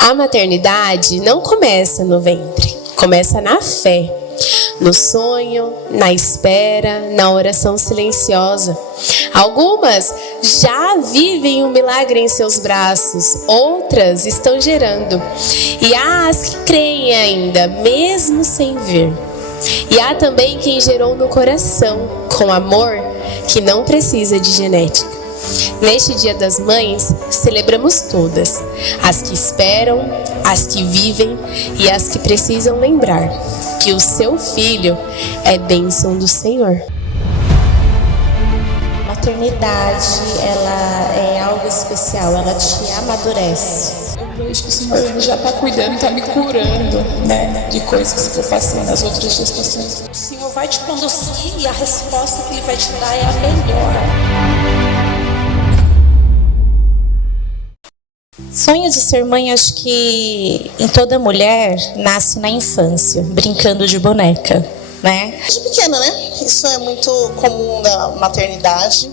A maternidade não começa no ventre, começa na fé, no sonho, na espera, na oração silenciosa. Algumas já vivem um milagre em seus braços, outras estão gerando. E há as que creem ainda, mesmo sem ver. E há também quem gerou no coração, com amor, que não precisa de genética. Neste Dia das Mães, celebramos todas, as que esperam, as que vivem e as que precisam lembrar que o seu filho é bênção do Senhor. Maternidade, ela é algo especial, ela te amadurece. Eu vejo que o Senhor já está cuidando, está me curando, né, de coisas que eu passei nas outras gestações. O Senhor vai te conduzir e a resposta que Ele vai te dar é a melhor. Sonho de ser mãe, acho que em toda mulher nasce na infância, brincando de boneca, né? Desde pequena, né? Isso é muito comum da maternidade.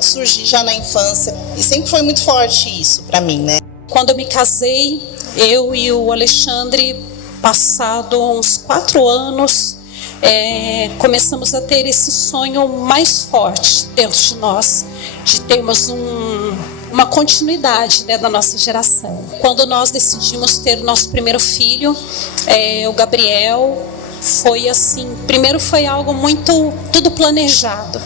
Surgir já na infância. E sempre foi muito forte isso pra mim, né? Quando eu me casei, eu e o Alexandre, passado uns 4 anos, começamos a ter esse sonho mais forte dentro de nós, de termos uma continuidade, né, da nossa geração. Quando nós decidimos ter o nosso primeiro filho, o Gabriel, foi assim, primeiro foi algo muito, tudo planejado,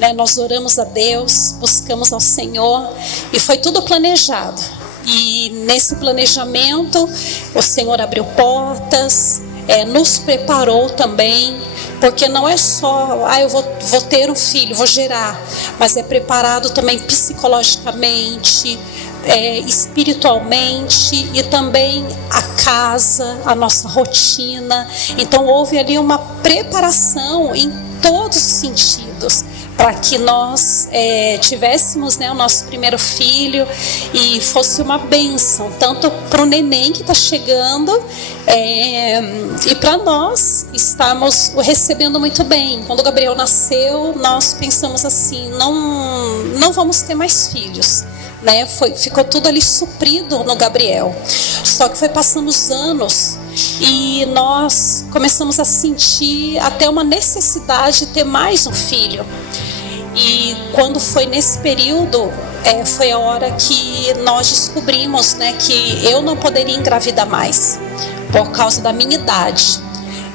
né? Nós oramos a Deus, buscamos ao Senhor e foi tudo planejado. E nesse planejamento, o Senhor abriu portas, nos preparou também, porque não é só, eu vou ter um filho, vou gerar, mas é preparado também psicologicamente, espiritualmente e também a casa, a nossa rotina. Então houve ali uma preparação em todos os sentidos, para que nós tivéssemos, né, o nosso primeiro filho e fosse uma bênção, tanto para o neném que está chegando e para nós estamos o recebendo muito bem. Quando o Gabriel nasceu, nós pensamos assim, não vamos ter mais filhos, né? Ficou tudo ali suprido no Gabriel. Só que foi passando os anos e nós começamos a sentir até uma necessidade de ter mais um filho. E quando foi nesse período, foi a hora que nós descobrimos, né, que eu não poderia engravidar mais, por causa da minha idade.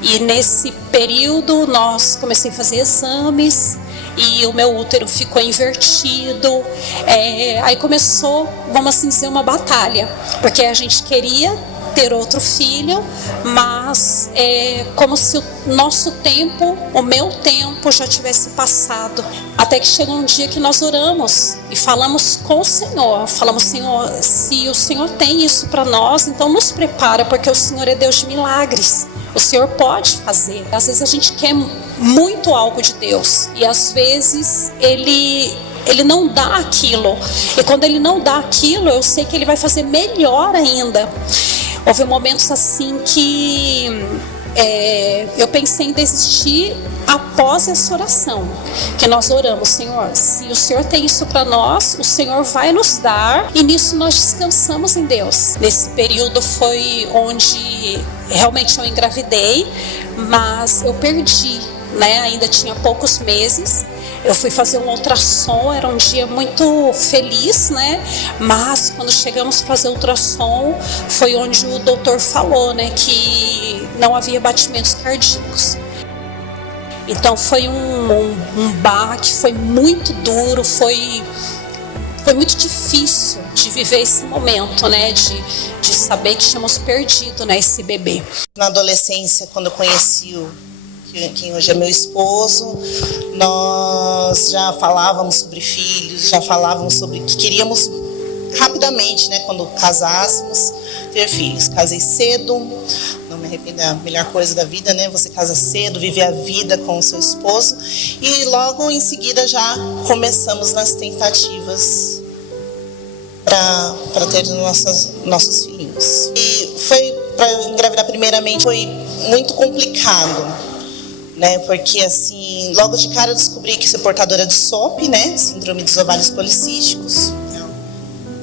E nesse período, nós comecei a fazer exames e o meu útero ficou invertido. Aí começou, vamos assim dizer, uma batalha, porque a gente queria ter outro filho, mas como se o nosso tempo, o meu tempo já tivesse passado. Até que chegou um dia que nós oramos e falamos com o Senhor. Falamos, Senhor, se o Senhor tem isso para nós, então nos prepara, porque o Senhor é Deus de milagres. O Senhor pode fazer. Às vezes a gente quer muito algo de Deus e às vezes Ele não dá aquilo. E quando Ele não dá aquilo, eu sei que Ele vai fazer melhor ainda. Houve momentos assim que eu pensei em desistir após essa oração, que nós oramos, Senhor, se o Senhor tem isso para nós, o Senhor vai nos dar, e nisso nós descansamos em Deus. Nesse período foi onde realmente eu engravidei, mas eu perdi, né? Ainda tinha poucos meses. Eu fui fazer um ultrassom, era um dia muito feliz, né? Mas quando chegamos a fazer o ultrassom, foi onde o doutor falou, né, que não havia batimentos cardíacos. Então foi um baque, foi muito duro, foi muito difícil de viver esse momento, né? De saber que tínhamos perdido, né, esse bebê. Na adolescência, quando eu conheci quem hoje é meu esposo, nós já falávamos sobre filhos, já falávamos sobre que queríamos rapidamente, né, quando casássemos, ter filhos. Casei cedo, não me arrependo, é a melhor coisa da vida, né? Você casa cedo, viver a vida com o seu esposo, e logo em seguida já começamos nas tentativas para ter nossos filhinhos. E foi, para engravidar primeiramente, foi muito complicado, né? Porque assim, logo de cara eu descobri que sou portadora de SOP, né? Síndrome dos ovários policísticos.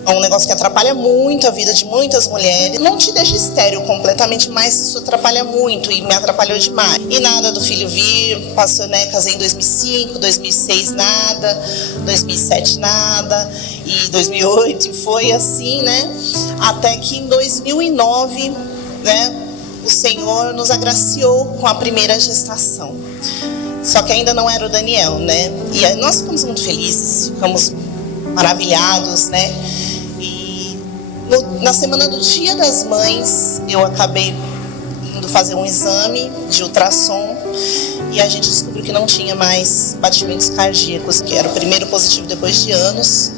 É um negócio que atrapalha muito a vida de muitas mulheres. Não te deixa estéril completamente, mas isso atrapalha muito e me atrapalhou demais. E nada do filho vir, passou, né? Casei em 2005, 2006 nada, 2007 nada e 2008 foi assim, né? Até que em 2009, né? O Senhor nos agraciou com a primeira gestação. Só que ainda não era o Daniel, né? E aí nós ficamos muito felizes, ficamos maravilhados, né? E na semana do Dia das Mães, eu acabei indo fazer um exame de ultrassom e a gente descobriu que não tinha mais batimentos cardíacos, que era o primeiro positivo depois de anos.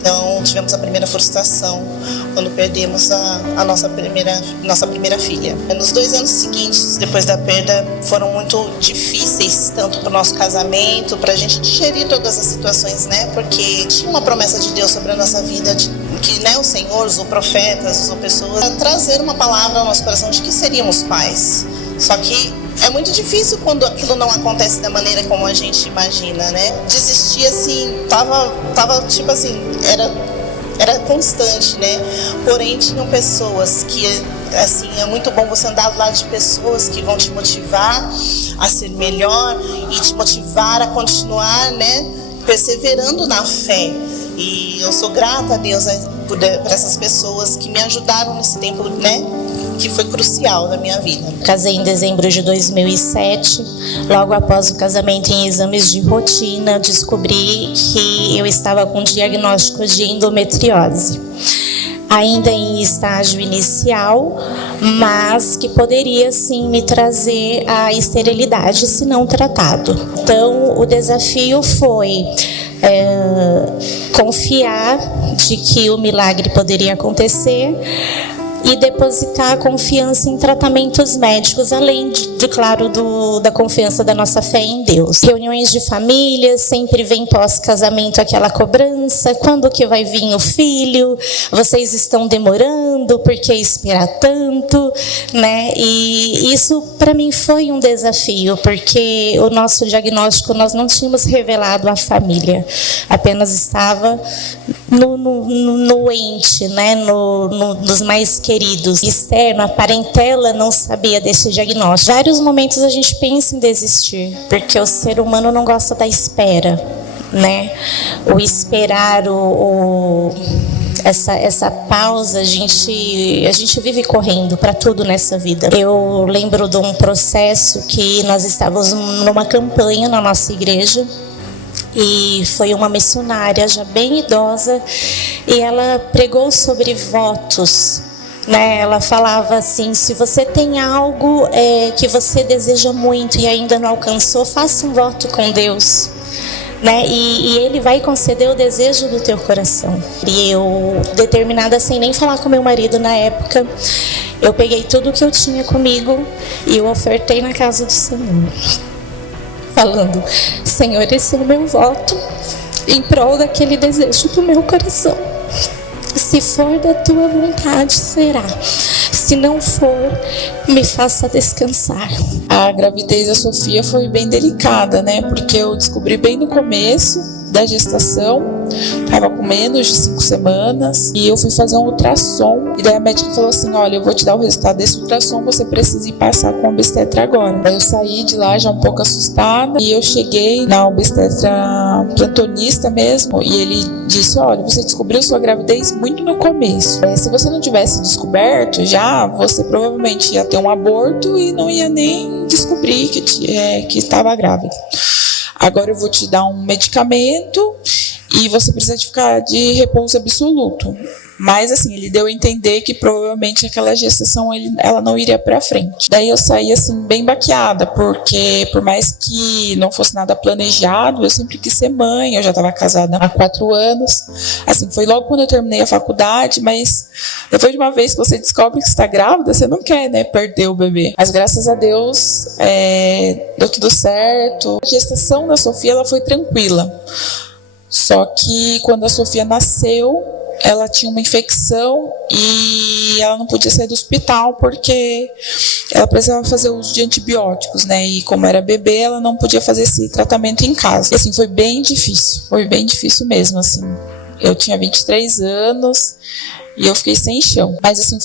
Então, tivemos a primeira frustração quando perdemos a nossa primeira filha. Nos 2 anos seguintes, depois da perda, foram muito difíceis, tanto para o nosso casamento, para a gente digerir todas as situações, né? Porque tinha uma promessa de Deus sobre a nossa vida, que, né, o Senhor usou profetas, usou pessoas para trazer uma palavra ao nosso coração de que seríamos pais. Só que é muito difícil quando aquilo não acontece da maneira como a gente imagina, né? Desistir, assim, tava tipo assim, era constante, né? Porém, tinham pessoas que, assim, é muito bom você andar do lado de pessoas que vão te motivar a ser melhor e te motivar a continuar, né? Perseverando na fé. E eu sou grata a Deus por essas pessoas que me ajudaram nesse tempo, né? Que foi crucial na minha vida. Casei em dezembro de 2007. Logo após o casamento, em exames de rotina, descobri que eu estava com diagnóstico de endometriose. Ainda em estágio inicial, mas que poderia sim me trazer a esterilidade se não tratado. Então, o desafio foi confiar de que o milagre poderia acontecer e depositar a confiança em tratamentos médicos, além claro, da confiança da nossa fé em Deus. Reuniões de família, sempre vem pós-casamento aquela cobrança, quando que vai vir o filho? Vocês estão demorando, por que esperar tanto? Né? E isso para mim foi um desafio, porque o nosso diagnóstico nós não tínhamos revelado à família, apenas estava no ente, né? Nos mais queridos. Externo, a parentela não sabia desse diagnóstico. Vários momentos a gente pensa em desistir, porque o ser humano não gosta da espera, né? O esperar, essa pausa, a gente vive correndo para tudo nessa vida. Eu lembro de um processo que nós estávamos numa campanha na nossa igreja, e foi uma missionária já bem idosa, e ela pregou sobre votos, né? Ela falava assim: se você tem algo que você deseja muito e ainda não alcançou, faça um voto com Deus, né? E Ele vai conceder o desejo do teu coração. E eu, determinada, sem nem falar com meu marido na época, eu peguei tudo que eu tinha comigo e eu ofertei na casa do Senhor, falando: Senhor, esse é o meu voto em prol daquele desejo do meu coração. Se for da tua vontade, será. Se não for, me faça descansar. A gravidez da Sofia foi bem delicada, né? Porque eu descobri bem no começo da gestação, estava com menos de 5 semanas, e eu fui fazer um ultrassom, e daí a médica falou assim: olha, eu vou te dar o resultado desse ultrassom, você precisa ir passar com o obstetra agora. Aí eu saí de lá já um pouco assustada, e eu cheguei na obstetra plantonista mesmo, e ele disse: olha, você descobriu sua gravidez muito no começo, se você não tivesse descoberto já, você provavelmente ia ter um aborto e não ia nem descobrir que estava grávida. Agora eu vou te dar um medicamento e você precisa ficar de repouso absoluto. Mas assim, ele deu a entender que provavelmente aquela gestação ela não iria para frente. Daí eu saí assim bem baqueada, porque por mais que não fosse nada planejado, eu sempre quis ser mãe. Eu já estava casada há 4 anos. Assim, foi logo quando eu terminei a faculdade, mas depois de uma vez que você descobre que está grávida, você não quer, né, perder o bebê. Mas graças a Deus deu tudo certo. A gestação da Sofia ela foi tranquila. Só que quando a Sofia nasceu, ela tinha uma infecção e ela não podia sair do hospital porque ela precisava fazer uso de antibióticos, né? E como era bebê, ela não podia fazer esse tratamento em casa. E assim, foi bem difícil mesmo, assim. Eu tinha 23 anos e eu fiquei sem chão. Mas assim,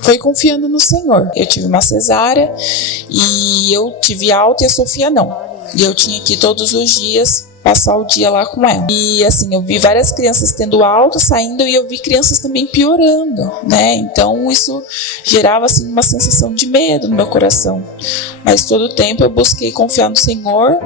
foi confiando no Senhor. Eu tive uma cesárea e eu tive alta e a Sofia não. E eu tinha que ir todos os dias passar o dia lá com ela. E assim, eu vi várias crianças tendo alta, saindo, e eu vi crianças também piorando, né? Então isso gerava assim uma sensação de medo no meu coração. Mas todo o tempo eu busquei confiar no Senhor.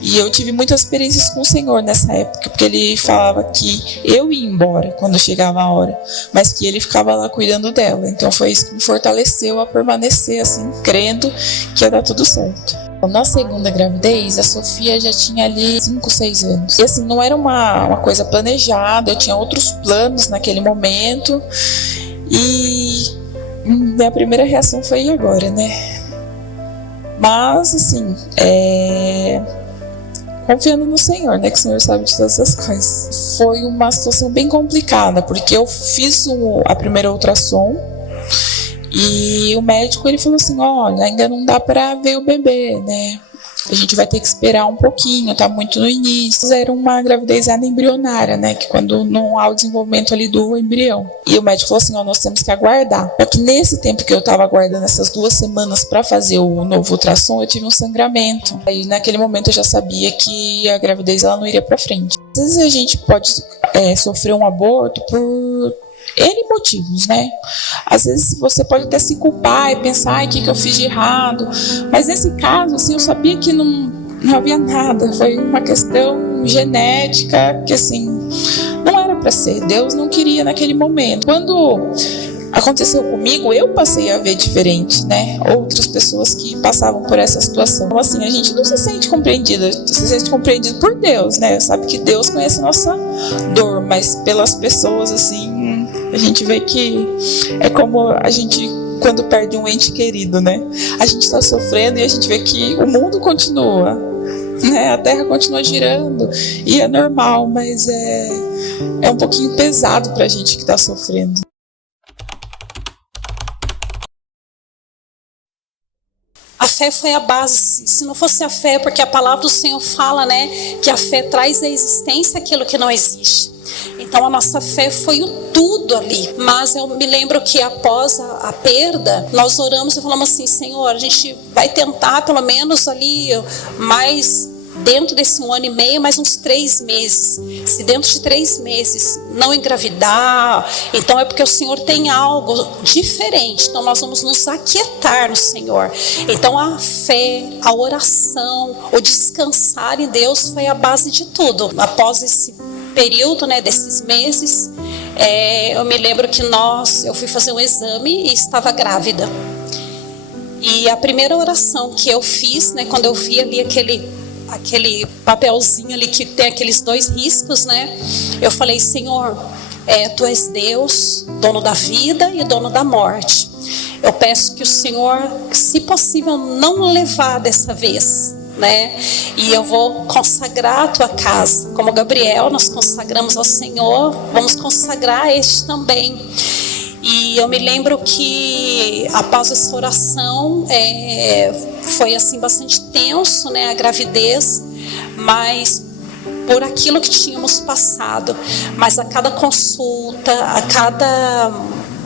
E eu tive muitas experiências com o Senhor nessa época, porque Ele falava que eu ia embora quando chegava a hora, mas que Ele ficava lá cuidando dela. Então foi isso que me fortaleceu a permanecer assim, crendo que ia dar tudo certo. Na segunda gravidez, a Sofia já tinha ali 5, 6 anos. E assim, não era uma coisa planejada, eu tinha outros planos naquele momento. E minha primeira reação foi e agora, né? Mas assim, confiando no Senhor, né? Que o Senhor sabe de todas as coisas. Foi uma situação bem complicada, porque eu fiz a primeira ultrassom e o médico ele falou assim, olha, ainda não dá para ver o bebê, né? A gente vai ter que esperar um pouquinho, tá muito no início. Era uma gravidez anaembrionária, né? Que quando não há o desenvolvimento ali do embrião. E o médico falou assim, nós temos que aguardar. Só que nesse tempo que eu tava aguardando, essas 2 semanas para fazer o novo ultrassom, eu tive um sangramento. Aí naquele momento eu já sabia que a gravidez ela não iria para frente. Às vezes a gente pode sofrer um aborto por N motivos, né? Às vezes você pode até se culpar e pensar, o que eu fiz de errado? Mas nesse caso, assim, eu sabia que não havia nada. Foi uma questão genética que, assim, não era para ser. Deus não queria naquele momento. Quando aconteceu comigo, eu passei a ver diferente, né? Outras pessoas que passavam por essa situação. Então, assim, a gente não se sente compreendida, se sente compreendido por Deus, né? Sabe que Deus conhece a nossa dor, mas pelas pessoas, assim, a gente vê que é como a gente quando perde um ente querido, né? A gente está sofrendo e a gente vê que o mundo continua, né? A terra continua girando e é normal, mas é um pouquinho pesado para a gente que está sofrendo. A fé foi a base. Se não fosse a fé, porque a palavra do Senhor fala, né, que a fé traz à existência aquilo que não existe. Então a nossa fé foi o tudo ali. Mas eu me lembro que após a perda, nós oramos e falamos assim, Senhor, a gente vai tentar pelo menos ali mais dentro desse 1 ano e meio, mais uns 3 meses. Se dentro de 3 meses não engravidar, então é porque o Senhor tem algo diferente. Então nós vamos nos aquietar no Senhor. Então a fé, a oração, o descansar em Deus foi a base de tudo. Após esse período, né, desses meses, eu me lembro que eu fui fazer um exame e estava grávida. E a primeira oração que eu fiz, né, quando eu vi ali aquele papelzinho ali que tem aqueles 2 riscos, né? Eu falei, Senhor, Tu és Deus, dono da vida e dono da morte. Eu peço que o Senhor, se possível, não levar dessa vez, né? E eu vou consagrar a Tua casa. Como Gabriel, nós consagramos ao Senhor, vamos consagrar este também. E eu me lembro que após essa oração foi assim bastante tenso, né, a gravidez, mas por aquilo que tínhamos passado. Mas a cada consulta, a cada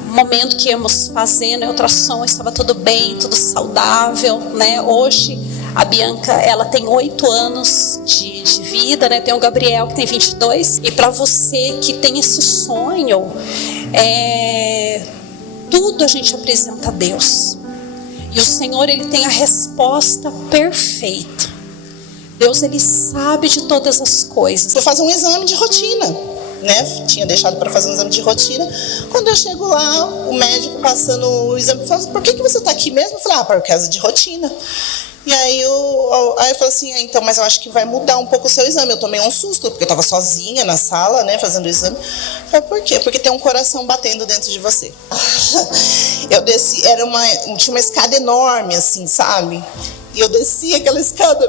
momento que íamos fazendo, a ultrassom estava tudo bem, tudo saudável, né? Hoje a Bianca, ela tem 8 anos de vida, né? Tem o Gabriel que tem 22. E para você que tem esse sonho, tudo a gente apresenta a Deus. E o Senhor, Ele tem a resposta perfeita. Deus, Ele sabe de todas as coisas. Vou fazer um exame de rotina, né? Tinha deixado para fazer um exame de rotina. Quando eu chego lá, o médico passando o exame, fala, por que você está aqui mesmo? Eu falei, por causa de rotina. E aí eu falei assim, então, mas eu acho que vai mudar um pouco o seu exame. Eu tomei um susto, porque eu estava sozinha na sala, né, fazendo o exame. Eu falei, por quê? Porque tem um coração batendo dentro de você. Eu desci, tinha uma escada enorme, assim, sabe? E eu desci aquela escada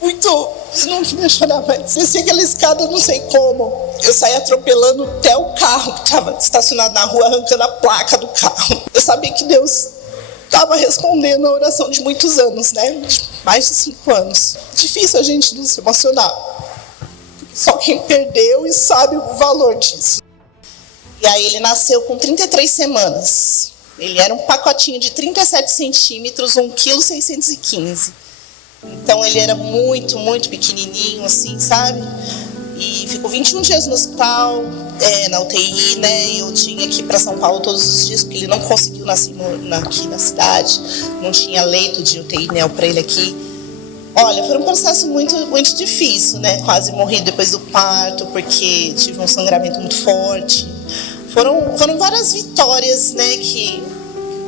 muito... Eu não queria chorar, mas desci aquela escada, não sei como. Eu saí atropelando até o carro que estava estacionado na rua, arrancando a placa do carro. Eu sabia que Deus estava respondendo a oração de muitos anos, né? De mais de 5 anos. Difícil a gente não se emocionar. Porque Só quem perdeu e sabe o valor disso. E aí ele nasceu com 33 semanas. Ele era um pacotinho de 37 centímetros, 1,615 kg. Então ele era muito, muito pequenininho, assim, sabe? E ficou 21 dias no hospital, na UTI, né? Eu tinha que ir para São Paulo todos os dias, porque ele não conseguiu nascer aqui na cidade. Não tinha leito de UTI, né, para ele aqui. Olha, foi um processo muito, muito difícil, né? Quase morri depois do parto, porque tive um sangramento muito forte. Foram várias vitórias, né, que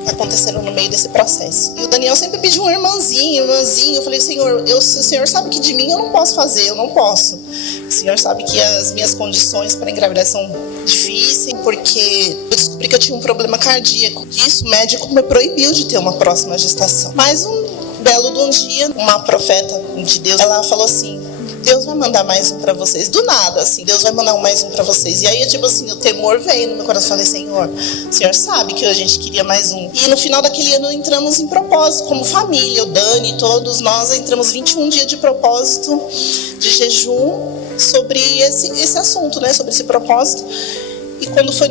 aconteceram no meio desse processo. E o Daniel sempre pediu um irmãozinho. Eu falei, Senhor, o Senhor sabe que de mim eu não posso fazer, eu não posso. O Senhor sabe que as minhas condições para engravidar são difíceis, porque eu descobri que eu tinha um problema cardíaco. Isso, o médico me proibiu de ter uma próxima gestação. Mas um belo de um dia, uma profeta de Deus, ela falou assim, Deus vai mandar mais um para vocês. Do nada, assim, Deus vai mandar mais um para vocês. E aí, tipo assim, o temor veio no meu coração. Eu falei, Senhor, o Senhor sabe que a gente queria mais um. E no final daquele ano entramos em propósito, como família, o Dani, todos nós entramos 21 dias de propósito, de jejum, sobre esse assunto, né, sobre esse propósito. E quando foi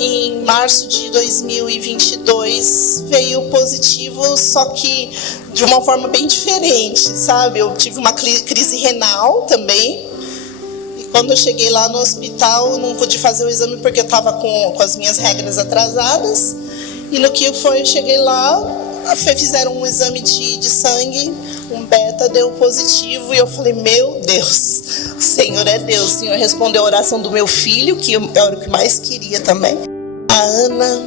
em março de 2022, veio positivo, só que de uma forma bem diferente, sabe? Eu tive uma crise renal também. E quando eu cheguei lá no hospital, não pude fazer o exame porque eu estava com as minhas regras atrasadas. E no que eu cheguei lá, fizeram um exame de sangue, um beta, deu positivo. E eu falei, meu Deus, o Senhor é Deus. O Senhor respondeu a oração do meu filho, que era o que mais queria também. A Ana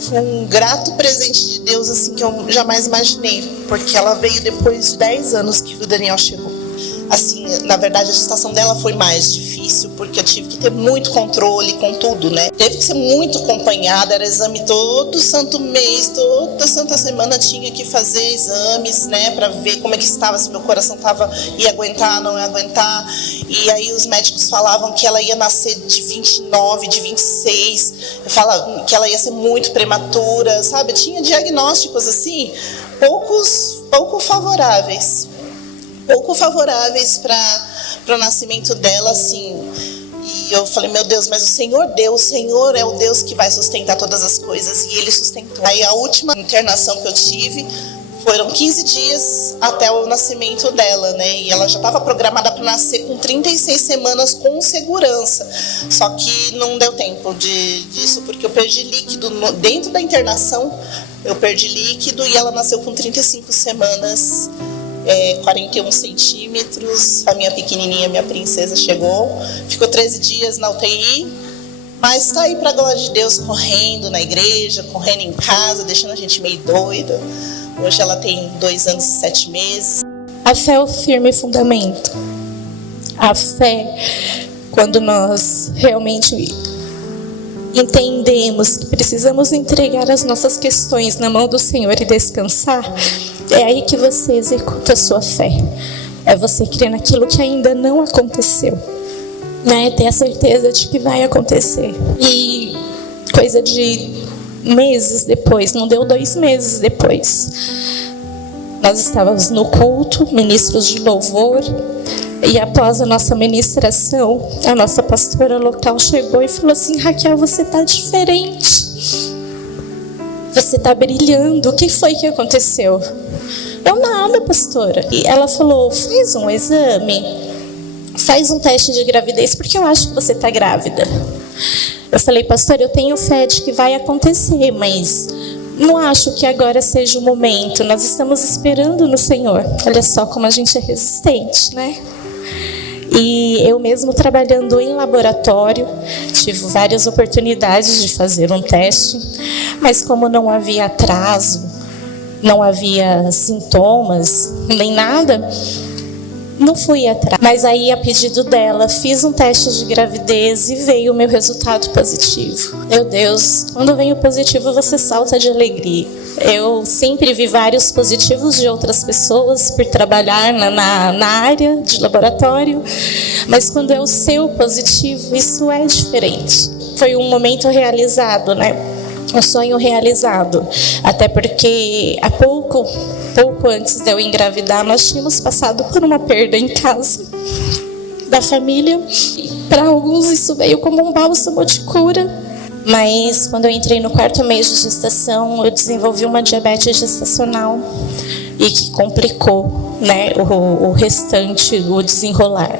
foi um grato presente de Deus, assim, que eu jamais imaginei. Porque ela veio depois de 10 anos que o Daniel chegou. Assim, na verdade, a gestação dela foi mais difícil, porque eu tive que ter muito controle com tudo, né? Teve que ser muito acompanhada, era exame todo santo mês, toda santa semana tinha que fazer exames, né? Pra ver como é que estava, se meu coração ia aguentar, não ia aguentar. E aí os médicos falavam que ela ia nascer de 29, de 26, falavam que ela ia ser muito prematura, sabe? Tinha diagnósticos, assim, pouco favoráveis para o nascimento dela, assim. E eu falei, meu Deus, mas o Senhor é o Deus que vai sustentar todas as coisas. E Ele sustentou. Aí a última internação que eu tive foram 15 dias até o nascimento dela, né? E ela já estava programada para nascer com 36 semanas com segurança. Só que não deu tempo disso, porque eu perdi líquido. Dentro da internação, eu perdi líquido e ela nasceu com 35 semanas. 41 centímetros, a minha pequenininha, minha princesa, chegou, ficou 13 dias na UTI, mas está aí para a glória de Deus, correndo na igreja, correndo em casa, deixando a gente meio doida. Hoje ela tem 2 anos e 7 meses. A fé é o firme fundamento. A fé, quando nós realmente entendemos que precisamos entregar as nossas questões na mão do Senhor e descansar, é aí que você executa a sua fé. É você crer naquilo que ainda não aconteceu, né? Ter a certeza de que vai acontecer. E coisa de meses depois, não deu 2 meses depois, nós estávamos no culto, ministros de louvor, e após a nossa ministração, a nossa pastora local chegou e falou assim, Raquel, você está diferente. Você está brilhando. O que foi que aconteceu? Eu nada, pastora. E ela falou, faz um exame, faz um teste de gravidez, porque eu acho que você está grávida. Eu falei, pastora, eu tenho fé de que vai acontecer, mas não acho que agora seja o momento. Nós estamos esperando no Senhor. Olha só como a gente é resistente, né? E eu mesmo trabalhando em laboratório, tive várias oportunidades de fazer um teste, mas como não havia atraso, não havia sintomas, nem nada, não fui atrás. Mas aí, a pedido dela, fiz um teste de gravidez e veio o meu resultado positivo. Meu Deus, quando vem o positivo você salta de alegria. Eu sempre vi vários positivos de outras pessoas por trabalhar na área de laboratório, mas quando é o seu positivo, isso é diferente. Foi um momento realizado, né? Um sonho realizado. Até porque há pouco antes de eu engravidar, nós tínhamos passado por uma perda em casa da família. Para alguns isso veio como um bálsamo de cura. Mas quando eu entrei no 4º mês de gestação, eu desenvolvi uma diabetes gestacional e que complicou, né, o restante, o desenrolar.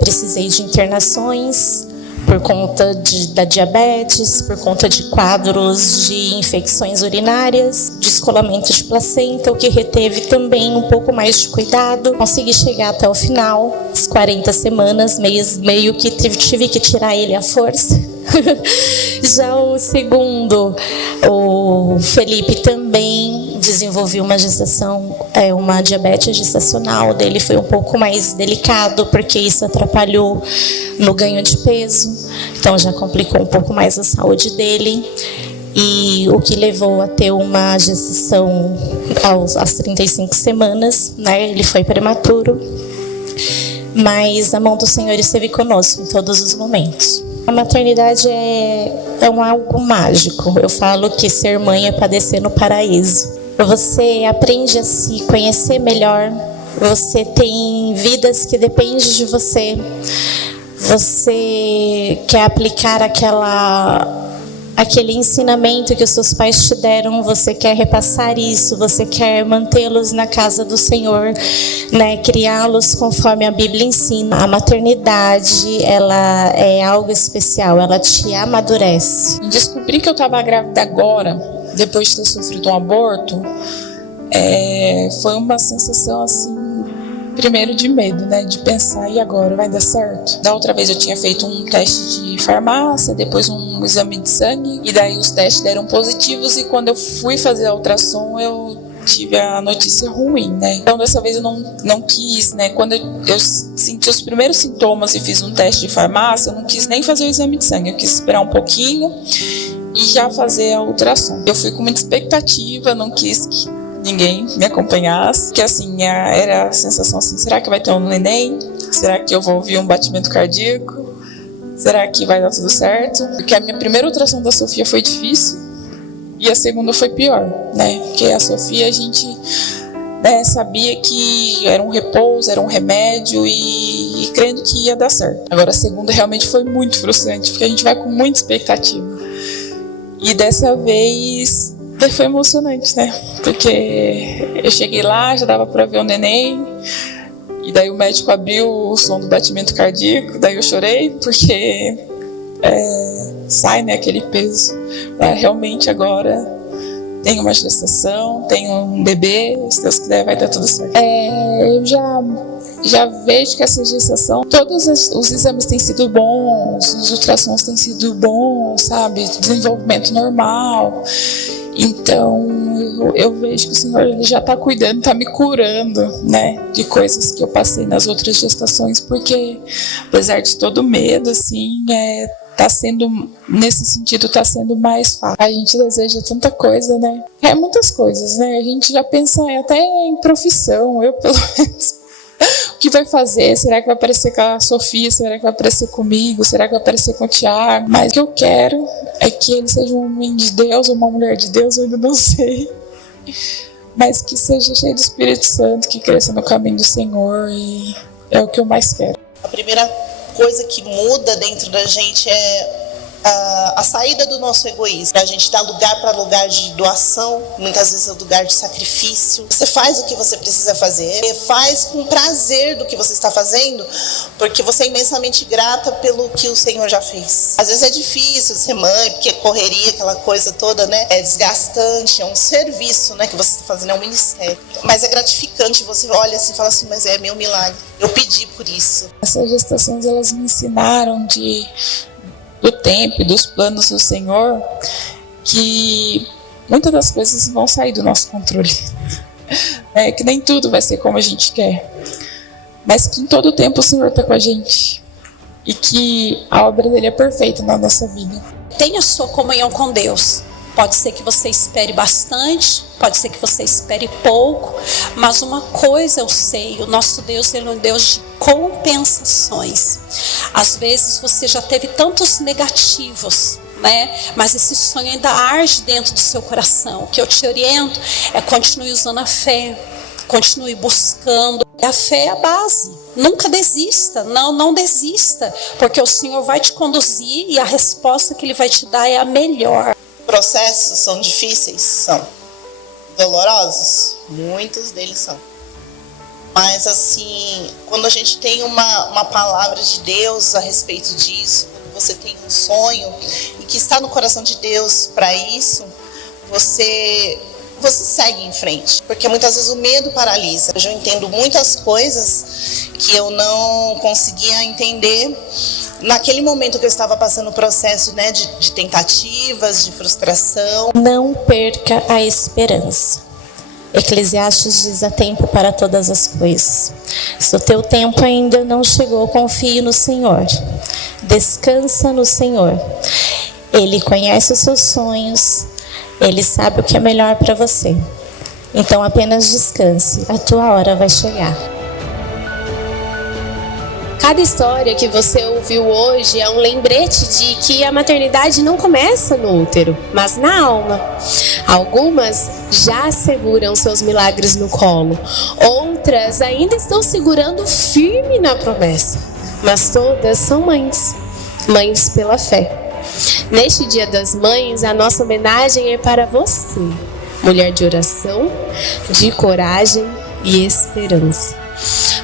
Precisei de internações por conta da diabetes, por conta de quadros de infecções urinárias, descolamento de placenta, o que reteve também um pouco mais de cuidado. Consegui chegar até o final, as 40 semanas, meio que tive que tirar ele à força. Já o segundo, o Felipe também desenvolveu uma gestação, uma diabetes gestacional. Dele foi um pouco mais delicado, porque isso atrapalhou no ganho de peso, então já complicou um pouco mais a saúde dele, e o que levou a ter uma gestação às 35 semanas, né? Ele foi prematuro, mas a mão do Senhor esteve conosco em todos os momentos. A maternidade é algo mágico. Eu falo que ser mãe é padecer no paraíso. Você aprende a se conhecer melhor. Você tem vidas que dependem de você. Você quer aplicar aquele ensinamento que os seus pais te deram, você quer repassar isso, você quer mantê-los na casa do Senhor, né? Criá-los conforme a Bíblia ensina. A maternidade, ela é algo especial, ela te amadurece. Descobri que eu estava grávida agora, depois de ter sofrido um aborto, foi uma sensação assim, primeiro de medo, né? De pensar, e agora, vai dar certo? Da outra vez eu tinha feito um teste de farmácia, depois um exame de sangue, e daí os testes deram positivos, e quando eu fui fazer a ultrassom, eu tive a notícia ruim, né? Então dessa vez eu não quis, né? Quando eu senti os primeiros sintomas e fiz um teste de farmácia, eu não quis nem fazer o exame de sangue, eu quis esperar um pouquinho e já fazer a ultrassom. Eu fui com muita expectativa, não quis que ninguém me acompanhasse, que assim, era a sensação assim, será que vai ter um neném? Será que eu vou ouvir um batimento cardíaco? Será que vai dar tudo certo? Porque a minha primeira ultrassom da Sofia foi difícil e a segunda foi pior, né? Porque a Sofia a gente, né, sabia que era um repouso, era um remédio e crendo que ia dar certo. Agora a segunda realmente foi muito frustrante, porque a gente vai com muita expectativa. E dessa vez foi emocionante, né? Porque eu cheguei lá, já dava pra ver o neném, e daí o médico abriu o som do batimento cardíaco, daí eu chorei, porque sai, né, aquele peso. Realmente agora tem uma gestação, tem um bebê, se Deus quiser vai dar tudo certo. Eu já vejo que essa gestação, todos os exames têm sido bons, os ultrassons têm sido bons, sabe? Desenvolvimento normal. Então, eu vejo que o Senhor ele já está cuidando, está me curando, né, de coisas que eu passei nas outras gestações, porque, apesar de todo medo, assim, tá sendo, nesse sentido, tá sendo mais fácil. A gente deseja tanta coisa, né? Muitas coisas, né? A gente já pensa até em profissão, eu pelo menos. O que vai fazer? Será que vai aparecer com a Sofia? Será que vai aparecer comigo? Será que vai aparecer com o Tiago? Mas o que eu quero é que ele seja um homem de Deus, uma mulher de Deus, eu ainda não sei. Mas que seja cheio do Espírito Santo, que cresça no caminho do Senhor, e é o que eu mais quero. A primeira coisa que muda dentro da gente é a saída do nosso egoísmo. A gente dá lugar para lugar de doação, muitas vezes é lugar de sacrifício. Você faz o que você precisa fazer, faz com prazer do que você está fazendo, porque você é imensamente grata pelo que o Senhor já fez. Às vezes é difícil ser mãe, porque correria, aquela coisa toda, né? É desgastante, é um serviço, né, que você está fazendo, é um ministério. Mas é gratificante, você olha assim e fala assim, mas é meu milagre, eu pedi por isso. Essas gestações, elas me ensinaram do tempo e dos planos do Senhor, que muitas das coisas vão sair do nosso controle. Que nem tudo vai ser como a gente quer, mas que em todo tempo o Senhor está com a gente e que a obra dele é perfeita na nossa vida. Tenha sua comunhão com Deus. Pode ser que você espere bastante, pode ser que você espere pouco, mas uma coisa eu sei, o nosso Deus, ele é um Deus de compensações. Às vezes você já teve tantos negativos, né? Mas esse sonho ainda arde dentro do seu coração. O que eu te oriento é continue usando a fé, continue buscando. A fé é a base. Nunca desista, não desista, porque o Senhor vai te conduzir e a resposta que Ele vai te dar é a melhor. Processos são difíceis? São. Dolorosos? Muitos deles são. Mas assim, quando a gente tem uma palavra de Deus a respeito disso, quando você tem um sonho e que está no coração de Deus para isso, você segue em frente. Porque muitas vezes o medo paralisa. Eu entendo muitas coisas que eu não conseguia entender naquele momento que eu estava passando o processo, né, de tentativas, de frustração. Não perca a esperança. Eclesiastes diz: há tempo para todas as coisas. Se o teu tempo ainda não chegou, confie no Senhor. Descansa no Senhor. Ele conhece os seus sonhos. Ele sabe o que é melhor para você. Então apenas descanse. A tua hora vai chegar. Cada história que você ouviu hoje é um lembrete de que a maternidade não começa no útero, mas na alma. Algumas já seguram seus milagres no colo, outras ainda estão segurando firme na promessa, mas todas são mães pela fé. Neste Dia das Mães, a nossa homenagem é para você, mulher de oração, de coragem e esperança.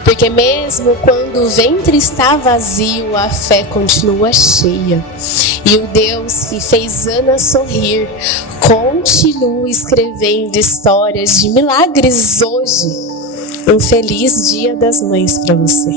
Porque mesmo quando o ventre está vazio, a fé continua cheia. E o Deus que fez Ana sorrir, continua escrevendo histórias de milagres hoje. Um feliz Dia das Mães para você.